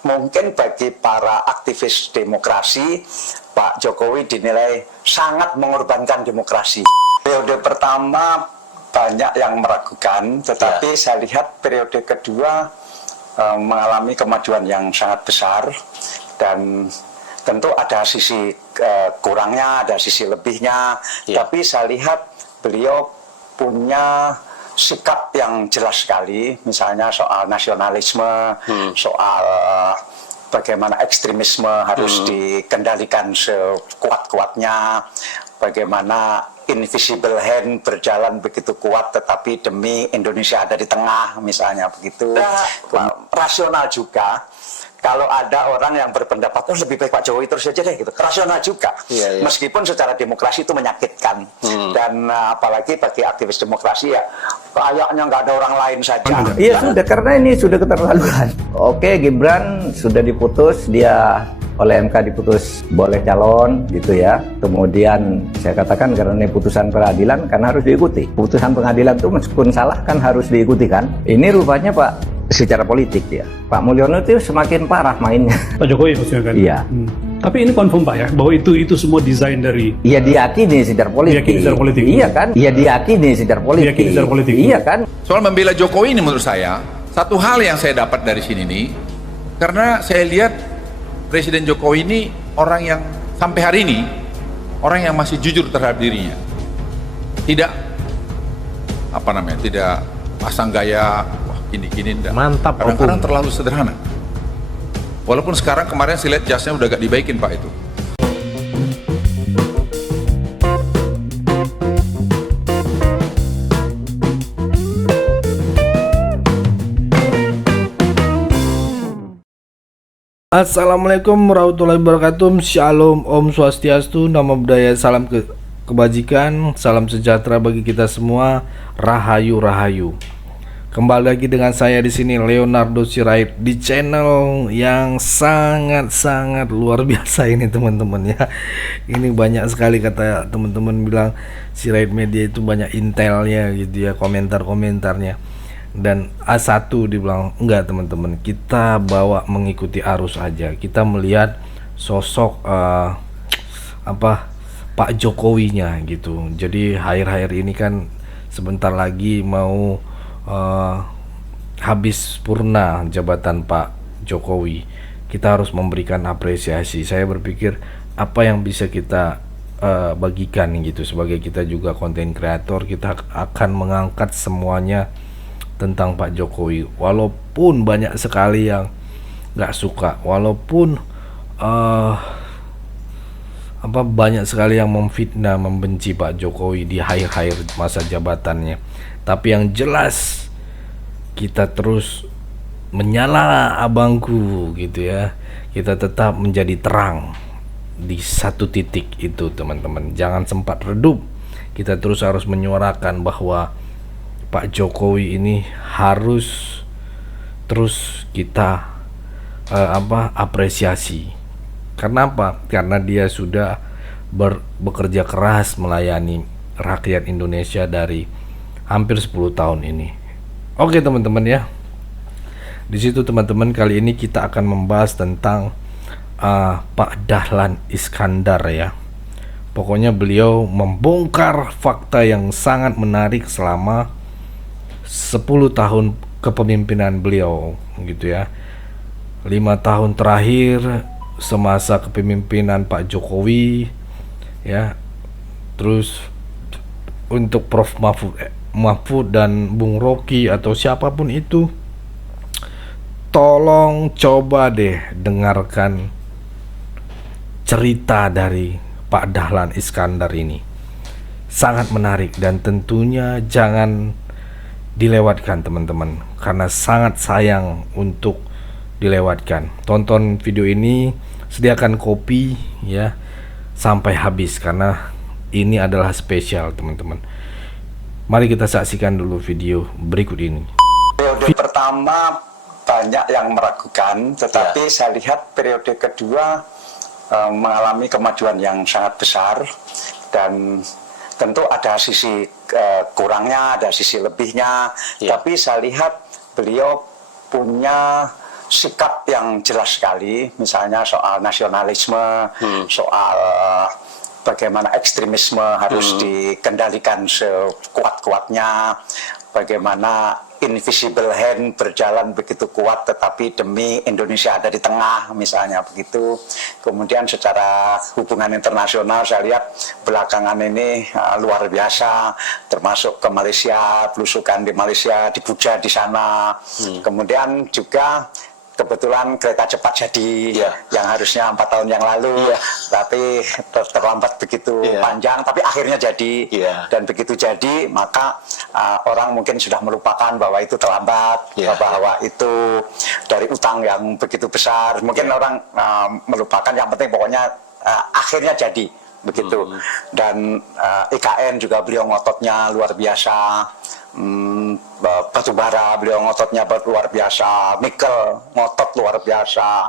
mungkin bagi para aktivis demokrasi, Pak Jokowi dinilai sangat mengorbankan demokrasi. Periode pertama banyak yang meragukan, tetapi saya lihat periode kedua mengalami kemajuan yang sangat besar, dan tentu ada sisi kurangnya, ada sisi lebihnya, tapi saya lihat beliau punya sikap yang jelas sekali, misalnya soal nasionalisme, soal bagaimana ekstremisme harus dikendalikan sekuat-kuatnya, bagaimana invisible hand berjalan begitu kuat tetapi demi Indonesia ada di tengah, misalnya begitu. Rasional juga. Kalau ada orang yang berpendapat, oh lebih baik Pak Jokowi terus saja deh, gitu. Rasional juga. Meskipun secara demokrasi itu menyakitkan. Dan apalagi bagi aktivis demokrasi ya, kayaknya nggak ada orang lain saja. Iya sudah, karena ini sudah keterlaluan. Oke, Gibran sudah diputus, dia oleh MK diputus boleh calon gitu ya. Kemudian saya katakan karena ini putusan peradilan kan harus diikuti. Putusan pengadilan itu meskipun salah kan harus diikuti kan. Ini rupanya Pak secara politik ya. Pak Mulyono itu semakin parah mainnya. Pak Jokowi maksudnya kan? Iya. Tapi ini confirm Pak ya, bahwa itu semua desain dari... Iya diyakini secara politik. Diyakini secara politik. Iya kan? Iya diyakini secara politik. Diyakini secara politik. Iya kan? Soal membela Jokowi ini menurut saya, satu hal yang saya dapat dari sini nih, karena saya lihat Presiden Jokowi ini orang yang sampai hari ini, orang yang masih jujur terhadap dirinya. Tidak, tidak pasang gaya, wah gini-gini, enggak. Mantap, kadang-kadang terlalu sederhana. Walaupun sekarang kemarin saya lihat jasnya udah agak dibaikin Pak itu. Assalamualaikum warahmatullahi wabarakatuh. Shalom, Om Swastiastu, Namo Buddhaya, salam kebajikan, salam sejahtera bagi kita semua. Rahayu Rahayu. Kembali lagi dengan saya di sini Leonardo Sirait di channel yang sangat luar biasa ini teman-teman ya. Ini banyak sekali kata teman-teman bilang Sirait Media itu banyak intelnya gitu ya, komentar-komentarnya. Dan A1 dibilang enggak teman-teman, kita bawa mengikuti arus aja. Kita melihat sosok Pak Jokowinya gitu. Jadi akhir-akhir ini kan sebentar lagi mau habis purna jabatan Pak Jokowi. Kita harus memberikan apresiasi. Saya berpikir apa yang bisa kita bagikan gitu, sebagai kita juga konten kreator, kita akan mengangkat semuanya tentang Pak Jokowi. Walaupun banyak sekali yang nggak suka, walaupun banyak sekali yang memfitnah, membenci Pak Jokowi di akhir-akhir masa jabatannya, tapi yang jelas kita terus menyala abangku gitu ya. Kita tetap menjadi terang di satu titik itu teman-teman. Jangan sempat redup. Kita terus harus menyuarakan bahwa Pak Jokowi ini harus terus kita apresiasi. Karena apa? Karena dia sudah bekerja keras melayani rakyat Indonesia dari hampir 10 tahun ini. Oke teman-teman ya. Di situ teman-teman, kali ini kita akan membahas tentang Pak Dahlan Iskandar ya. Pokoknya beliau membongkar fakta yang sangat menarik selama 10 tahun kepemimpinan beliau gitu ya. 5 tahun terakhir semasa kepemimpinan Pak Jokowi ya. Terus untuk Prof Mahfud dan Bung Rocky atau siapapun itu, tolong coba deh dengarkan cerita dari Pak Dahlan Iskandar ini. Sangat menarik dan tentunya jangan dilewatkan teman-teman, karena sangat sayang untuk dilewatkan. Tonton video ini, sediakan kopi ya sampai habis, karena ini adalah spesial teman-teman. Mari kita saksikan dulu video berikut ini. Periode pertama banyak yang meragukan, tetapi saya lihat periode kedua mengalami kemajuan yang sangat besar, dan tentu ada sisi kurangnya, ada sisi lebihnya, tapi saya lihat beliau punya sikap yang jelas sekali, misalnya soal nasionalisme, soal bagaimana ekstremisme harus dikendalikan sekuat-kuatnya, bagaimana invisible hand berjalan begitu kuat tetapi demi Indonesia ada di tengah, misalnya begitu. Kemudian secara hubungan internasional saya lihat belakangan ini luar biasa, termasuk ke Malaysia, belusukan di Malaysia, dipuja di sana. Kemudian juga kebetulan kereta cepat jadi yang harusnya 4 tahun yang lalu, tapi terlambat begitu panjang, tapi akhirnya jadi. Dan begitu jadi, maka orang mungkin sudah melupakan bahwa itu terlambat, bahwa itu dari utang yang begitu besar. Mungkin orang melupakan, yang penting pokoknya akhirnya jadi begitu. Dan IKN juga beliau ngototnya luar biasa. Batu bara beliau ngototnya luar biasa, nikel ngotot luar biasa,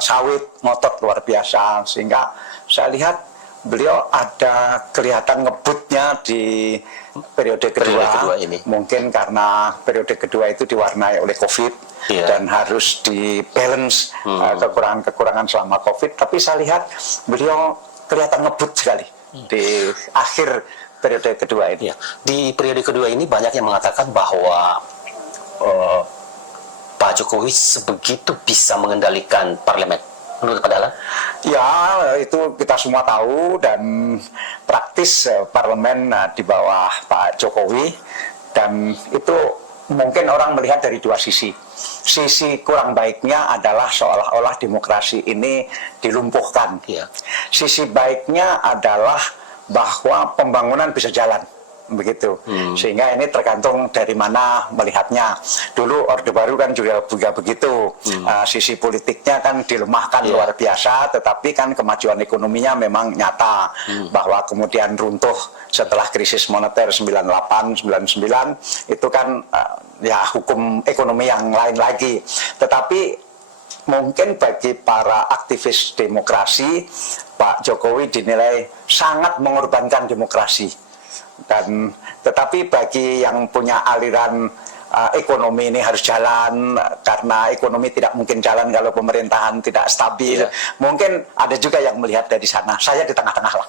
sawit ngotot luar biasa, sehingga saya lihat beliau ada kelihatan ngebutnya di periode kedua ini. Mungkin karena periode kedua itu diwarnai oleh COVID dan harus di-balance kekurangan-kekurangan selama COVID, tapi saya lihat beliau kelihatan ngebut sekali di akhir periode kedua ini. Di periode kedua ini banyak yang mengatakan bahwa Pak Jokowi sebegitu bisa mengendalikan parlemen. Menurut Pak Dahlan? Ya, itu kita semua tahu, dan praktis parlemen di bawah Pak Jokowi, dan itu mungkin orang melihat dari dua sisi. Sisi kurang baiknya adalah seolah-olah demokrasi ini dilumpuhkan. Sisi baiknya adalah bahwa pembangunan bisa jalan, begitu. Sehingga ini tergantung dari mana melihatnya. Dulu Orde Baru kan juga begitu. Sisi politiknya kan dilemahkan luar biasa, tetapi kan kemajuan ekonominya memang nyata. Bahwa kemudian runtuh setelah krisis moneter 98-99, itu kan ya hukum ekonomi yang lain lagi. Tetapi mungkin bagi para aktivis demokrasi, Pak Jokowi dinilai sangat mengorbankan demokrasi. Dan tetapi bagi yang punya aliran ekonomi ini harus jalan, karena ekonomi tidak mungkin jalan kalau pemerintahan tidak stabil. Mungkin ada juga yang melihat dari sana. Saya di tengah-tengah lah.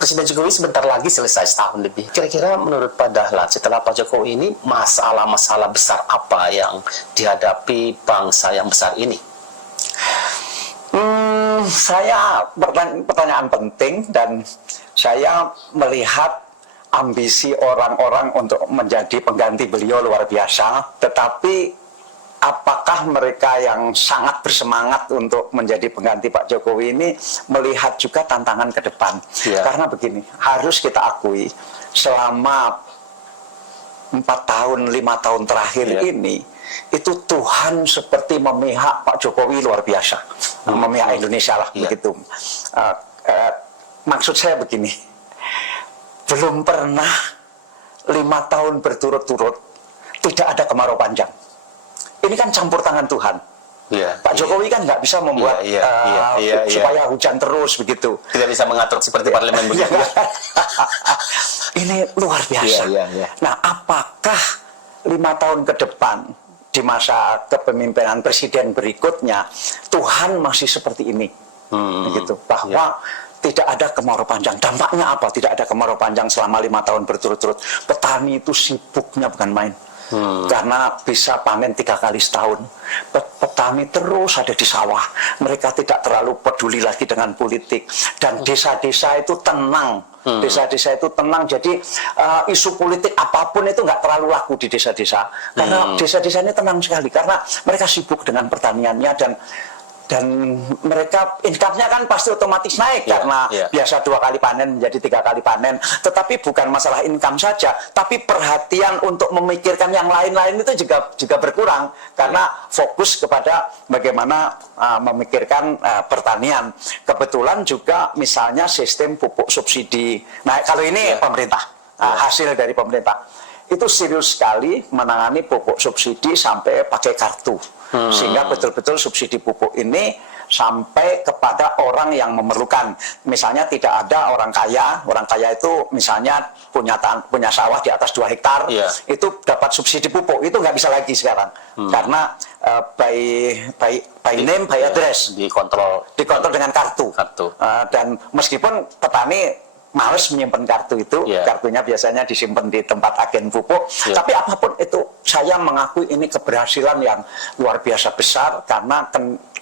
Presiden Jokowi sebentar lagi selesai setahun lebih. Kira-kira menurut Pak Dahlan, setelah Pak Jokowi ini masalah-masalah besar apa yang dihadapi bangsa yang besar ini? Saya pertanyaan penting, dan saya melihat ambisi orang-orang untuk menjadi pengganti beliau luar biasa. Tetapi apakah mereka yang sangat bersemangat untuk menjadi pengganti Pak Jokowi ini melihat juga tantangan ke depan? Karena begini, harus kita akui, selama 4 tahun, 5 tahun terakhir ini, itu Tuhan seperti memihak Pak Jokowi luar biasa, memihak Indonesia lah, begitu. Maksud saya begini, belum pernah 5 tahun berturut-turut tidak ada kemarau panjang. Ini kan campur tangan Tuhan. Pak Jokowi kan nggak bisa membuat supaya hujan terus, begitu. Tidak bisa mengatur seperti parlemen begitu. Ini luar biasa. Nah, apakah 5 tahun ke depan di masa kepemimpinan presiden berikutnya Tuhan masih seperti ini, begitu, bahwa tidak ada kemarau panjang? Dampaknya apa? Tidak ada kemarau panjang selama 5 tahun berturut-turut. Petani itu sibuknya bukan main, karena bisa panen 3 kali setahun. Petani terus ada di sawah, mereka tidak terlalu peduli lagi dengan politik, dan desa-desa itu tenang. Desa-desa itu tenang, jadi isu politik apapun itu nggak terlalu laku di desa-desa, karena desa-desa ini tenang sekali, karena mereka sibuk dengan pertaniannya, dan mereka income-nya kan pasti otomatis naik, karena biasa 2 kali panen menjadi 3 kali panen. Tetapi bukan masalah income saja, tapi perhatian untuk memikirkan yang lain-lain itu juga berkurang, karena fokus kepada bagaimana memikirkan pertanian. Kebetulan juga misalnya sistem pupuk subsidi. Nah, kalau ini pemerintah, hasil dari pemerintah itu serius sekali menangani pupuk subsidi sampai pakai kartu. sehingga betul-betul subsidi pupuk ini sampai kepada orang yang memerlukan. Misalnya tidak ada orang kaya itu misalnya punya sawah di atas 2 hektar, itu dapat subsidi pupuk, itu nggak bisa lagi sekarang, karena by name, by address, dikontrol dengan kartu. Dan meskipun petani males menyimpan kartu itu, kartunya biasanya disimpan di tempat agen pupuk, tapi apapun itu, saya mengakui ini keberhasilan yang luar biasa besar, karena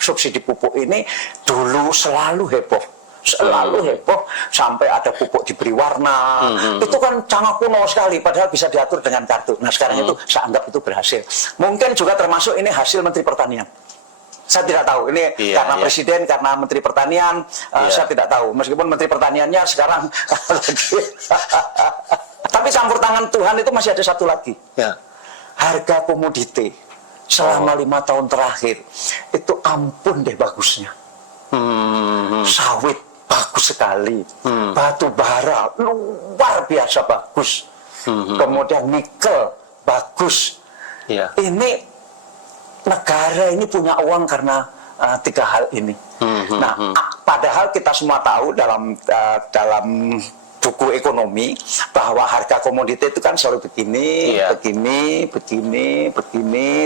subsidi pupuk ini dulu selalu heboh, sampai ada pupuk diberi warna, itu kan sangat kuno sekali, padahal bisa diatur dengan kartu. Nah sekarang itu saya anggap itu berhasil. Mungkin juga termasuk ini hasil Menteri Pertanian. Saya tidak tahu, ini karena Presiden, karena Menteri Pertanian, saya tidak tahu. Meskipun Menteri Pertaniannya sekarang tapi campur tangan Tuhan itu masih ada satu lagi. Harga komoditi selama 5 tahun terakhir itu ampun deh bagusnya. Sawit bagus sekali, batu bara luar biasa bagus, kemudian nikel bagus. Ini negara ini punya uang karena 3 hal ini. Nah, padahal kita semua tahu dalam buku ekonomi bahwa harga komoditi itu kan selalu begini,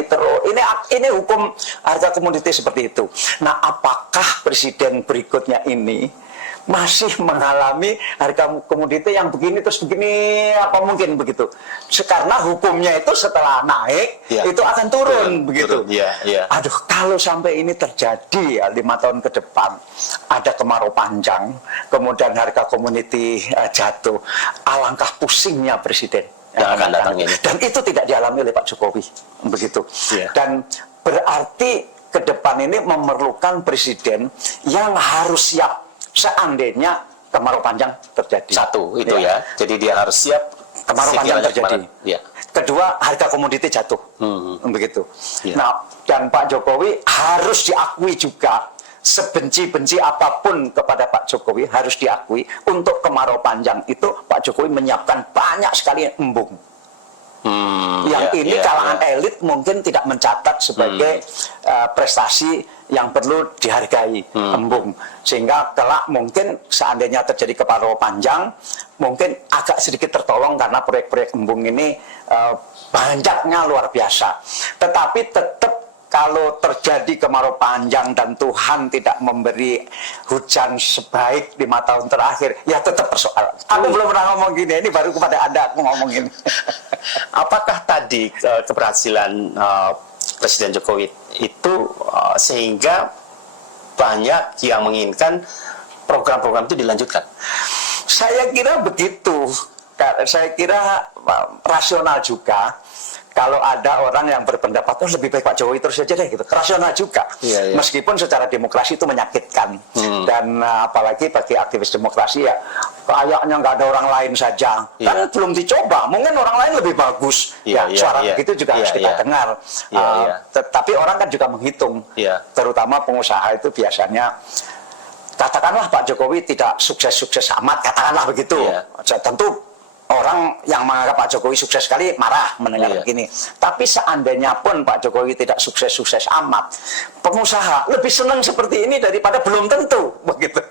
terus ini hukum harga komoditi seperti itu. Nah, apakah presiden berikutnya ini masih mengalami harga komoditi yang begini terus begini, apa mungkin begitu? Karena hukumnya itu setelah naik itu akan turun begitu. Aduh, kalau sampai ini terjadi 5 tahun ke depan, ada kemarau panjang, kemudian harga komoditi jatuh, alangkah pusingnya presiden yang akan datang ini. Dan itu tidak dialami oleh Pak Jokowi begitu. Dan berarti ke depan ini memerlukan presiden yang harus siap seandainya kemarau panjang terjadi. Satu itu jadi dia harus siap kemarau panjang terjadi. Kedua, harga komoditi jatuh, begitu. Nah, dan Pak Jokowi harus diakui juga, sebenci-benci apapun kepada Pak Jokowi harus diakui, untuk kemarau panjang itu Pak Jokowi menyiapkan banyak sekali embung. Yang ini kalangan elit mungkin tidak mencatat sebagai prestasi yang perlu dihargai, embung. Sehingga kelak mungkin seandainya terjadi kemarau panjang, mungkin agak sedikit tertolong karena proyek-proyek embung ini banyaknya luar biasa. Tetapi tetap kalau terjadi kemarau panjang dan Tuhan tidak memberi hujan sebaik 5 tahun terakhir, ya tetap persoalan. Aku belum pernah ngomong gini, ini baru kepada Anda aku ngomong gini. Apakah tadi keberhasilan Presiden Jokowi itu sehingga banyak yang menginginkan program-program itu dilanjutkan? Saya kira begitu. Saya kira rasional juga. Kalau ada orang yang berpendapat, oh lebih baik Pak Jokowi terus saja deh, gitu. Rasional juga. Meskipun secara demokrasi itu menyakitkan. Dan apalagi bagi aktivis demokrasi ya, kayaknya nggak ada orang lain saja. Kan belum dicoba, mungkin orang lain lebih bagus. Suara begitu juga harus kita dengar. Tapi orang kan juga menghitung. Terutama pengusaha itu biasanya, katakanlah Pak Jokowi tidak sukses-sukses amat, katakanlah begitu. Tentu orang yang menganggap Pak Jokowi sukses sekali marah mendengar begini. Tapi seandainya pun Pak Jokowi tidak sukses-sukses amat, pengusaha lebih senang seperti ini daripada belum tentu begitu.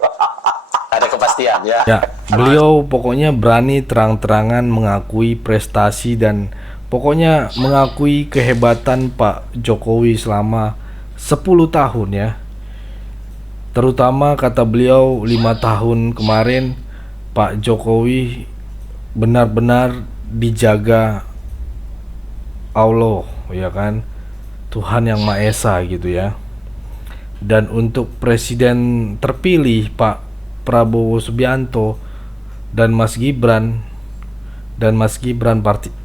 Ada kepastian ya. Beliau pokoknya berani terang-terangan mengakui prestasi dan pokoknya mengakui kehebatan Pak Jokowi selama 10 tahun ya. Terutama kata beliau 5 tahun kemarin Pak Jokowi benar-benar dijaga Allah, ya kan, Tuhan Yang Maha Esa gitu ya. Dan untuk presiden terpilih Pak Prabowo Subianto dan Mas Gibran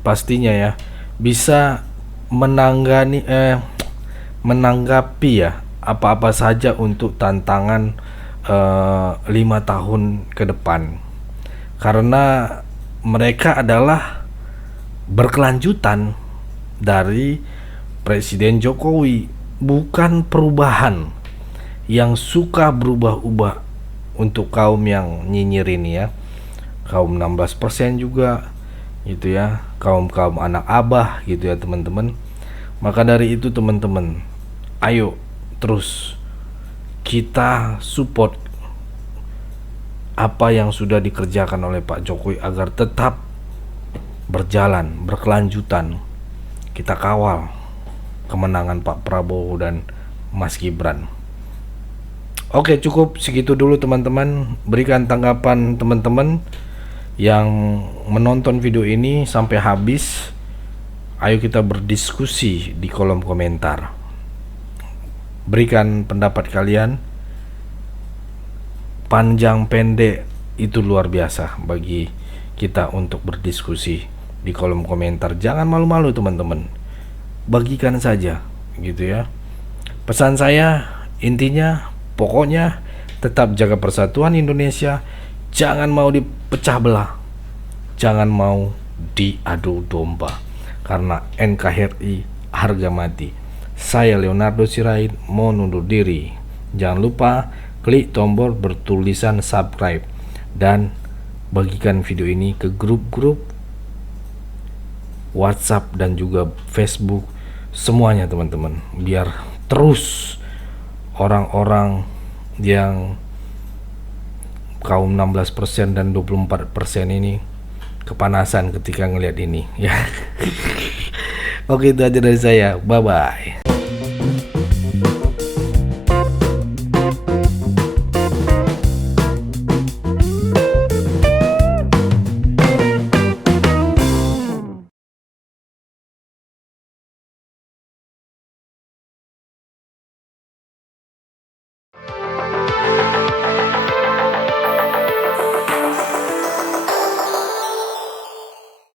pastinya ya bisa menanggapi ya apa-apa saja untuk tantangan 5 tahun ke depan, karena mereka adalah berkelanjutan dari Presiden Jokowi, bukan perubahan yang suka berubah-ubah untuk kaum yang nyinyir ini ya, kaum 16% juga gitu ya, kaum anak abah gitu ya teman-teman. Maka dari itu teman-teman, ayo terus kita support apa yang sudah dikerjakan oleh Pak Jokowi agar tetap berjalan, berkelanjutan. Kita kawal kemenangan Pak Prabowo dan Mas Gibran. Oke, cukup segitu dulu teman-teman. Berikan tanggapan teman-teman yang menonton video ini sampai habis. Ayo kita berdiskusi di kolom komentar. Berikan pendapat kalian. Panjang pendek itu luar biasa bagi kita untuk berdiskusi di kolom komentar. Jangan malu-malu teman-teman. Bagikan saja gitu ya. Pesan saya intinya, pokoknya tetap jaga persatuan Indonesia. Jangan mau dipecah belah. Jangan mau diadu domba. Karena NKRI harga mati. Saya Leonardo Sirait mau undur diri. Jangan lupa klik tombol bertulisan subscribe dan bagikan video ini ke grup-grup WhatsApp dan juga Facebook semuanya teman-teman, biar terus orang-orang yang kaum 16% dan 24% ini kepanasan ketika ngelihat ini ya. Oke, itu aja dari saya, bye bye.